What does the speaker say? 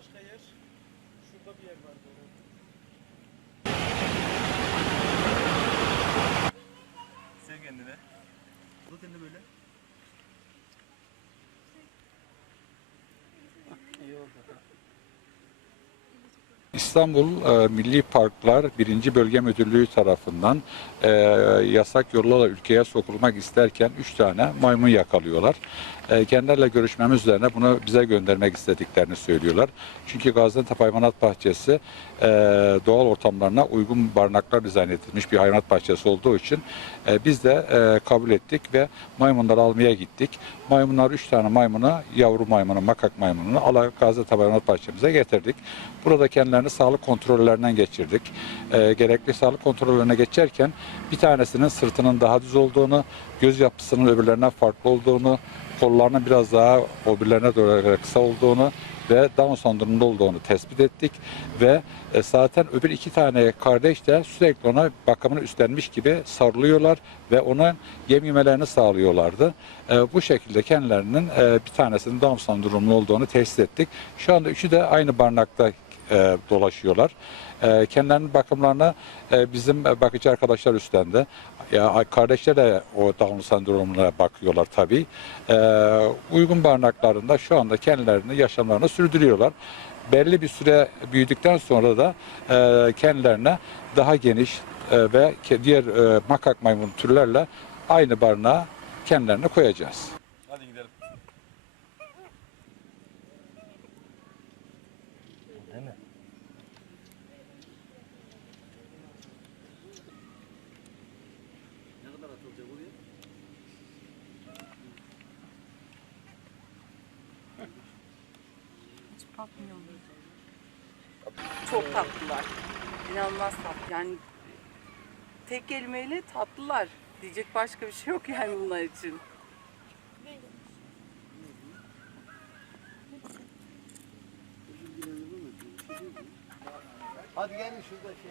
Başka yer şurada bir. İstanbul e, Milli Parklar 1. Bölge Müdürlüğü tarafından e, yasak yollarla ülkeye sokulmak isterken 3 tane maymun yakalıyorlar. E, kendilerle görüşmemiz üzerine bunu bize göndermek istediklerini söylüyorlar. Çünkü Gaziantep Hayvanat Bahçesi e, doğal ortamlarına uygun barınaklar dizayn edilmiş bir hayvanat bahçesi olduğu için e, biz de e, kabul ettik ve maymunları almaya gittik. Maymunlar 3 tane maymunu, yavru maymunu, makak maymununu ala Gaziantep Hayvanat Bahçemize getirdik. Burada kendilerini sağlık kontrollerinden geçirdik. E, gerekli sağlık kontrollerine geçerken bir tanesinin sırtının daha düz olduğunu, göz yapısının öbürlerine farklı olduğunu, kollarının biraz daha öbürlerine doğru kısa olduğunu ve Down sendromunda olduğunu tespit ettik ve e, zaten öbür iki tane kardeş de sürekli ona bakımını üstlenmiş gibi sarılıyorlar ve ona yem yemelerini sağlıyorlardı. E, bu şekilde kendilerinin e, bir tanesinin Down sendromlu olduğunu tespit ettik. Şu anda üçü de aynı barınakta e, dolaşıyorlar. E, kendilerinin bakımlarına e, bizim bakıcı arkadaşlar üstlendi. Ya, kardeşler de o Down sendromuna bakıyorlar tabii. E, uygun barınaklarında şu anda kendilerini yaşamlarını sürdürüyorlar. Belli bir süre büyüdükten sonra da e, kendilerine daha geniş e, ve diğer e, makak maymun türlerle aynı barınağa kendilerini koyacağız. Hadi gidelim. Değil mi? Hiç. Çok tatlılar. İnanılmaz tatlı. Yani tek kelimeyle tatlılar. Diyecek başka bir şey yok yani bunlar için. Hadi gelin şurada şey.